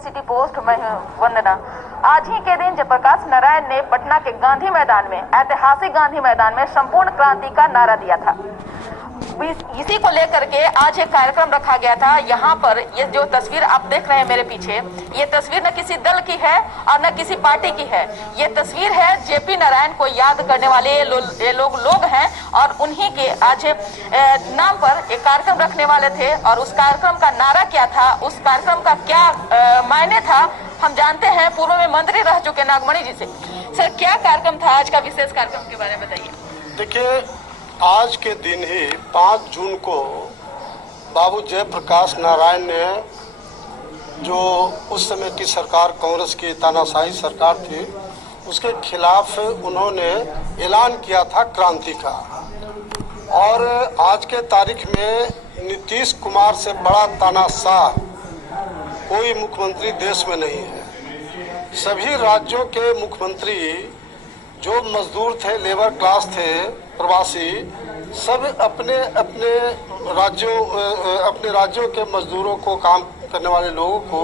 City post वंदना। आज ही के दिन जयप्रकाश नारायण ने पटना के गांधी मैदान में, ऐतिहासिक गांधी मैदान में संपूर्ण क्रांति का नारा दिया था। इसी को लेकर के आज एक कार्यक्रम रखा गया था। यहाँ पर ये जो तस्वीर आप देख रहे हैं मेरे पीछे, ये तस्वीर न किसी दल की है और न किसी पार्टी की है। ये तस्वीर है जेपी नारायण को याद करने वाले ये लोग हैं और उन्हीं के आज नाम पर एक कार्यक्रम रखने वाले थे। और उस कार्यक्रम का नारा क्या था, उस कार्यक्रम का क्या मायने था, हम जानते हैं। पूर्व में मंत्री रह चुके नागमणि जी से। सर, क्या कार्यक्रम था आज का, विशेष कार्यक्रम के बारे में बताइए। देखिए, आज के दिन ही 5 जून को बाबू जयप्रकाश नारायण ने, जो उस समय की सरकार कांग्रेस की तानाशाही सरकार थी, उसके खिलाफ उन्होंने ऐलान किया था क्रांति का। और आज के तारीख में नीतीश कुमार से बड़ा तानाशाह कोई मुख्यमंत्री देश में नहीं है। सभी राज्यों के मुख्यमंत्री जो मजदूर थे, लेबर क्लास थे, प्रवासी, सब अपने राज्यों के मजदूरों को, काम करने वाले लोगों को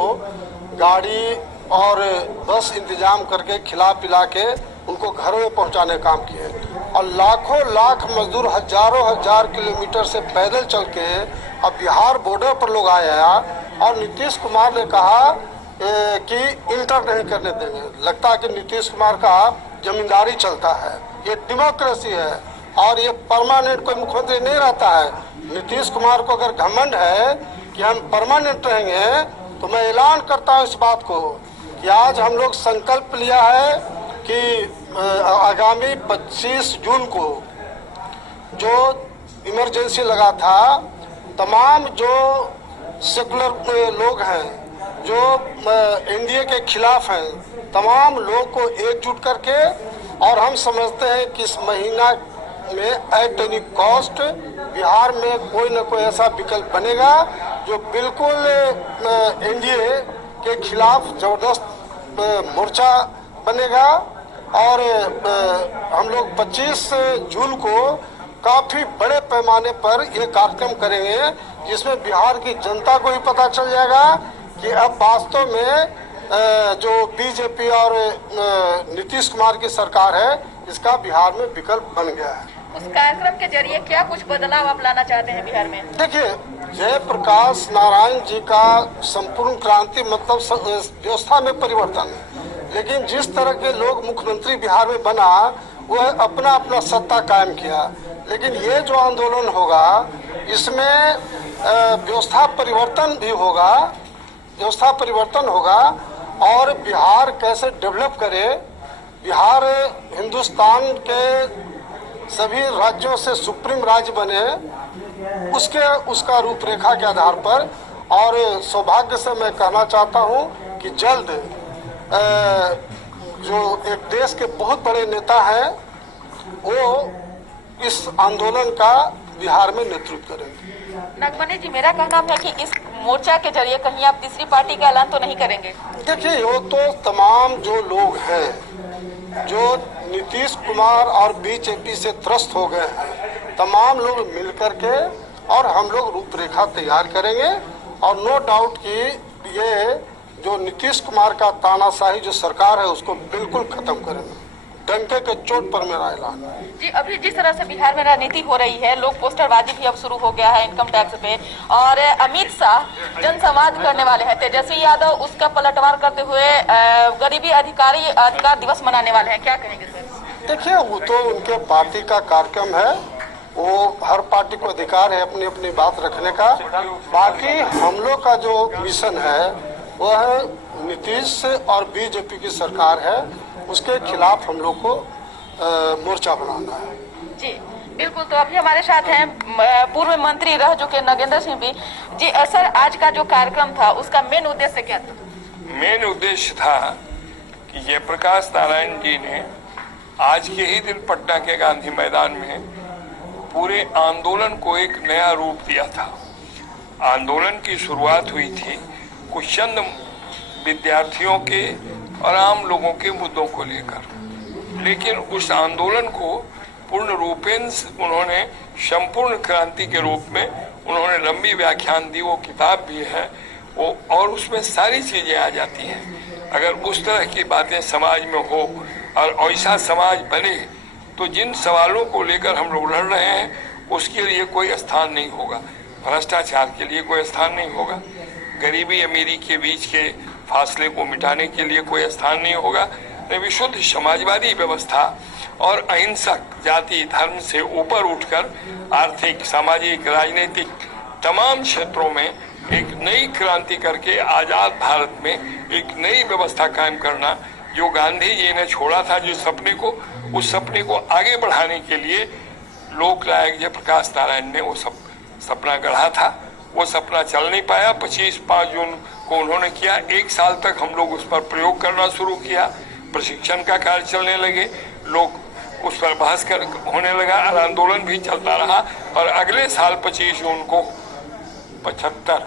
गाड़ी और बस इंतजाम करके खिला पिला के उनको घरों में पहुंचाने काम किए। और लाखों लाख मजदूर हजारों हजार किलोमीटर से पैदल चल के अब बिहार बॉर्डर पर लोग आए हैं। और नीतीश कुमार ने कहा कि इंटर नहीं करने देंगे। लगता है कि नीतीश कुमार का जमींदारी चलता है। ये डेमोक्रेसी है और ये परमानेंट कोई मुख्यमंत्री नहीं रहता है। नीतीश कुमार को अगर घमंड है कि हम परमानेंट रहेंगे, तो मैं ऐलान करता हूँ इस बात को कि आज हम लोग संकल्प लिया है कि आगामी 25 जून को जो इमरजेंसी लगा था, तमाम जो सेकुलर लोग हैं, जो एनडीए के खिलाफ हैं, तमाम लोग को एकजुट करके, और हम समझते हैं कि इस महीना में एट एनी कॉस्ट बिहार में कोई न कोई ऐसा विकल्प बनेगा जो बिल्कुल एनडीए के खिलाफ जबरदस्त मोर्चा बनेगा। और हम लोग 25 जून को काफी बड़े पैमाने पर ये कार्यक्रम करेंगे, जिसमें बिहार की जनता को भी पता चल जाएगा कि अब वास्तव में जो बीजेपी और नीतीश कुमार की सरकार है, इसका बिहार में विकल्प बन गया है। उस कार्यक्रम के जरिए क्या कुछ बदलाव आप लाना चाहते हैं बिहार में? देखिए, जयप्रकाश नारायण जी का संपूर्ण क्रांति मतलब व्यवस्था में परिवर्तन, लेकिन जिस तरह के लोग मुख्यमंत्री बिहार में बना, वह अपना अपना सत्ता कायम किया। लेकिन ये जो आंदोलन होगा, इसमें व्यवस्था परिवर्तन भी होगा, व्यवस्था परिवर्तन होगा। और बिहार कैसे डेवलप करे, बिहार हिंदुस्तान के सभी राज्यों से सुप्रीम राज्य बने, उसका रूपरेखा के आधार पर। और सौभाग्य से मैं कहना चाहता हूं कि जल्द जो एक देश के बहुत बड़े नेता हैं, वो इस आंदोलन का बिहार में नेतृत्व करेंगे। नागमणि जी, मेरा कहना है कि इस मोर्चा के जरिए कहीं आप तीसरी पार्टी का ऐलान तो नहीं करेंगे? देखिए, वो तो तमाम जो लोग हैं, जो नीतीश कुमार और बीजेपी से त्रस्त हो गए हैं, तमाम लोग मिल करके और हम लोग रूपरेखा तैयार करेंगे। और नो डाउट कि ये जो नीतीश कुमार का तानाशाही जो सरकार है, उसको बिल्कुल खत्म करेंगे। डंके के चोट पर मेरा ऐलान है। जी, अभी जिस तरह से बिहार में राजनीति हो रही है, लोग पोस्टरबाजी भी अब शुरू हो गया है इनकम टैक्स पे, और अमित शाह जनसंवाद करने वाले हैं, तेजस्वी यादव उसका पलटवार करते हुए गरीबी अधिकार दिवस मनाने वाले हैं। क्या कहेंगे सर? देखिए, वो तो उनके पार्टी का कार्यक्रम है, वो हर पार्टी को अधिकार है अपनी अपनी बात रखने का। बाकी हम लोग का जो मिशन है, वह है नीतीश और बीजेपी की सरकार है, उसके खिलाफ हम लोग को मोर्चा बनाना है। जी बिल्कुल। तो अभी हमारे साथ हैं पूर्व मंत्री रह चुके नगेंद्र सिंह भी। जी सर, आज का जो कार्यक्रम था, उसका मेन उद्देश्य क्या था? मेन उद्देश्य था कि जयप्रकाश नारायण जी ने आज के ही दिन पटना के गांधी मैदान में पूरे आंदोलन को एक नया रूप दिया था। आंदोलन की शुरुआत हुई थी कुछ चंद विद्यार्थियों के और आम लोगों के मुद्दों को लेकर, लेकिन उस आंदोलन को पूर्ण रूपेण उन्होंने संपूर्ण क्रांति के रूप में उन्होंने लंबी व्याख्यान दी। वो किताब भी है वो और उसमें सारी चीजें आ जाती हैं। अगर उस तरह की बातें समाज में हो और ऐसा समाज बने तो जिन सवालों को लेकर हम लोग लड़ रहे हैं उसके लिए कोई स्थान नहीं होगा, भ्रष्टाचार के लिए कोई स्थान नहीं होगा, गरीबी अमीरी के बीच के फासले को मिटाने के लिए कोई स्थान नहीं होगा। विशुद्ध समाजवादी व्यवस्था और अहिंसक जाति धर्म से ऊपर उठकर आर्थिक, सामाजिक, राजनीतिक तमाम क्षेत्रों में एक नई क्रांति करके आजाद भारत में एक नई व्यवस्था कायम करना, जो गांधी जी ने छोड़ा था जिस सपने को, उस सपने को आगे बढ़ाने के लिए लोकनायक जयप्रकाश नारायण ने वो सपना गढ़ा था। वो सपना चल नहीं पाया। 5 जून को उन्होंने किया। 1 साल तक हम लोग उस पर प्रयोग करना शुरू किया, प्रशिक्षण का कार्य चलने लगे, लोग उस पर बहस होने लगा और आंदोलन भी चलता रहा। और अगले साल 25 जून को 75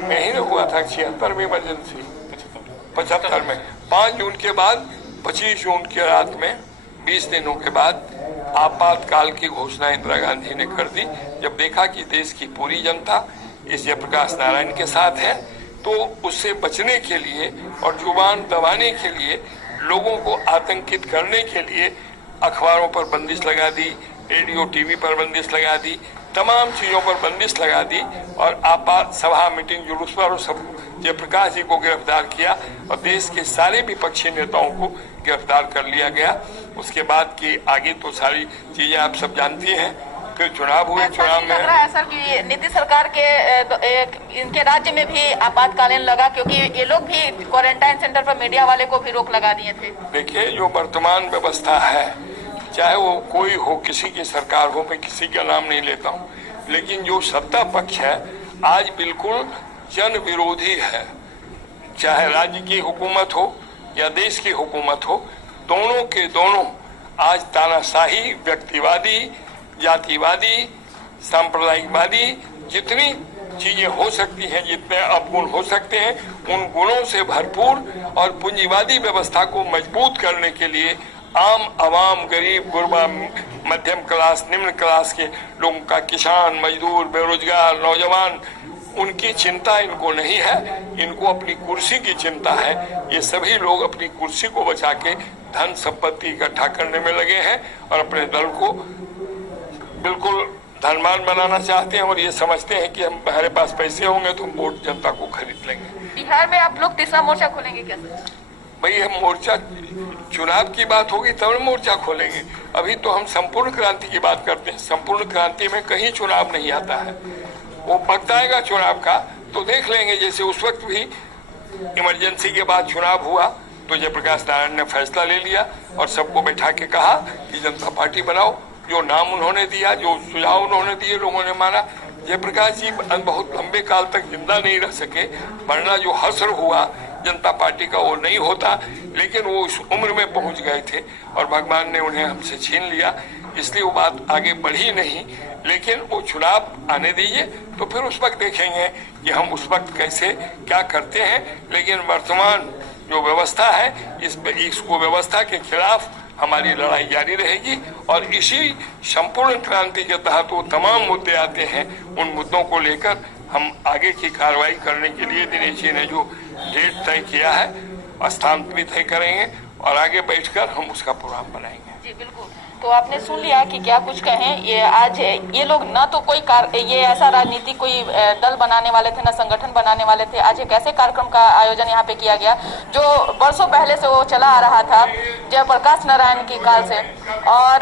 में ही हुआ था, 76 में इमरजेंसी, 75 में 5 जून के बाद 25 जून की रात में 20 दिनों के बाद आपातकाल की घोषणा इंदिरा गांधी ने कर दी। जब देखा कि देश की पूरी जनता इस जयप्रकाश नारायण के साथ है तो उससे बचने के लिए और जुबान दबाने के लिए, लोगों को आतंकित करने के लिए अखबारों पर बंदिश लगा दी, रेडियो टीवी पर बंदिश लगा दी, तमाम चीजों पर बंदिश लगा दी और आपात सभा, मीटिंग, जुलूस पर सब जयप्रकाश जी को गिरफ्तार किया और देश के सारे विपक्षी नेताओं को गिरफ्तार कर लिया गया। उसके बाद की आगे तो सारी चीजें आप सब जानती हैं। फिर चुनाव हुए, चुनाव में लग रहा है सर कि नीतीश सरकार के इनके राज्य में भी आपातकालीन लगा, क्योंकि ये लोग भी क्वारंटाइन सेंटर पर मीडिया वाले को भी रोक लगा दिए थे। देखिए, जो वर्तमान व्यवस्था है, चाहे वो कोई हो, किसी की सरकार हो, मैं किसी का नाम नहीं लेता हूँ, लेकिन जो सत्ता पक्ष है आज बिल्कुल जन विरोधी है। चाहे राज्य की हुकूमत हो या देश की हुकूमत हो, दोनों के दोनों आज तानाशाही, व्यक्तिवादी, जातिवादी, सांप्रदायिकवादी, जितनी चीजें हो सकती हैं, जितने अवगुण हो सकते हैं, उन गुणों से भरपूर और पूंजीवादी व्यवस्था को मजबूत करने के लिए आम आवाम, गरीब, गुरबा, मध्यम क्लास, निम्न क्लास के लोगों का, किसान, मजदूर, बेरोजगार, नौजवान, उनकी चिंता इनको नहीं है। इनको अपनी कुर्सी की चिंता है। ये सभी लोग अपनी कुर्सी को बचा के धन संपत्ति इकट्ठा करने में लगे हैं और अपने दल को बिल्कुल धनवान बनाना चाहते हैं और ये समझते हैं कि हमारे पास पैसे होंगे तो हम वोट जनता को खरीद लेंगे। बिहार में आप लोग तीसरा मोर्चा खोलेंगे क्या? भाई, हम मोर्चा, चुनाव की बात होगी तब मोर्चा खोलेंगे। अभी तो हम संपूर्ण क्रांति की बात करते हैं। संपूर्ण क्रांति में कहीं चुनाव नहीं आता है। वो वक्त आएगा चुनाव का तो देख लेंगे। जैसे उस वक्त भी इमरजेंसी के बाद चुनाव हुआ तो जयप्रकाश नारायण ने फैसला ले लिया और सबको बैठा के कहा कि जनता पार्टी बनाओ। जो नाम उन्होंने दिया, जो सुझाव उन्होंने दिए, लोगों ने माना। जयप्रकाश जी बहुत लंबे काल तक जिंदा नहीं रह सके, वरना जो हश्र हुआ जनता पार्टी का वो नहीं होता, लेकिन वो इस उम्र में पहुंच गए थे और भगवान ने उन्हें हमसे छीन लिया, इसलिए वो बात आगे बढ़ी नहीं। लेकिन वो चुनाव आने दीजिए तो फिर उस वक्त देखेंगे कि हम उस वक्त कैसे क्या करते हैं। लेकिन वर्तमान जो व्यवस्था है, इसको व्यवस्था के खिलाफ हमारी लड़ाई जारी रहेगी और इसी संपूर्ण क्रांति के तहत वो तमाम मुद्दे आते हैं, उन मुद्दों को लेकर हम आगे की कार्रवाई करने के लिए दिनेश जी ने जो डेट तय किया है, स्थान भी तय करेंगे और आगे बैठकर हम उसका प्रोग्राम बनाएंगे। जी बिल्कुल। तो आपने सुन लिया कि क्या कुछ कहें। ये आज ये लोग ना तो कोई ये ऐसा राजनीति कोई दल बनाने वाले थे, ना संगठन बनाने वाले थे। आज एक ऐसे कार्यक्रम का आयोजन यहाँ पे किया गया जो वर्षों पहले से वो चला आ रहा था, जयप्रकाश नारायण की काल से, और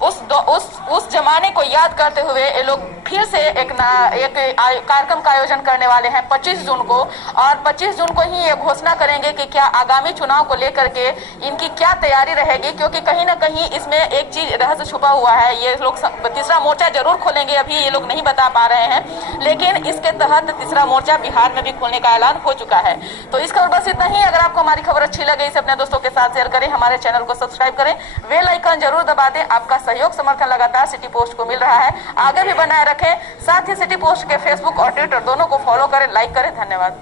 उस जमाने को याद करते हुए ये लोग फिर से एक कार्यक्रम का आयोजन करने वाले हैं 25 जून को। और 25 जून को ही ये घोषणा करेंगे कि क्या आगामी चुनाव को लेकर के इनकी क्या तैयारी रहेगी, क्योंकि कहीं ना कहीं इसमें एक चीज रहस्य छुपा हुआ है। ये लोग तीसरा मोर्चा जरूर खोलेंगे, अभी ये लोग नहीं बता पा रहे हैं, लेकिन इसके तहत तीसरा मोर्चा बिहार में भी खोलने का ऐलान हो चुका है। तो इस खबर बस इतना ही। अगर आपको हमारी खबर अच्छी लगे इसे अपने दोस्तों के साथ शेयर करें, हमारे चैनल को सब्सक्राइब करें, बेल आइकन जरूर दबा दें। आपका सहयोग समर्थन लगातार सिटी पोस्ट को मिल रहा है, आगे भी बनाए रखें। साथ ही सिटी पोस्ट के फेसबुक और ट्विटर दोनों को फॉलो करें, लाइक करें। धन्यवाद।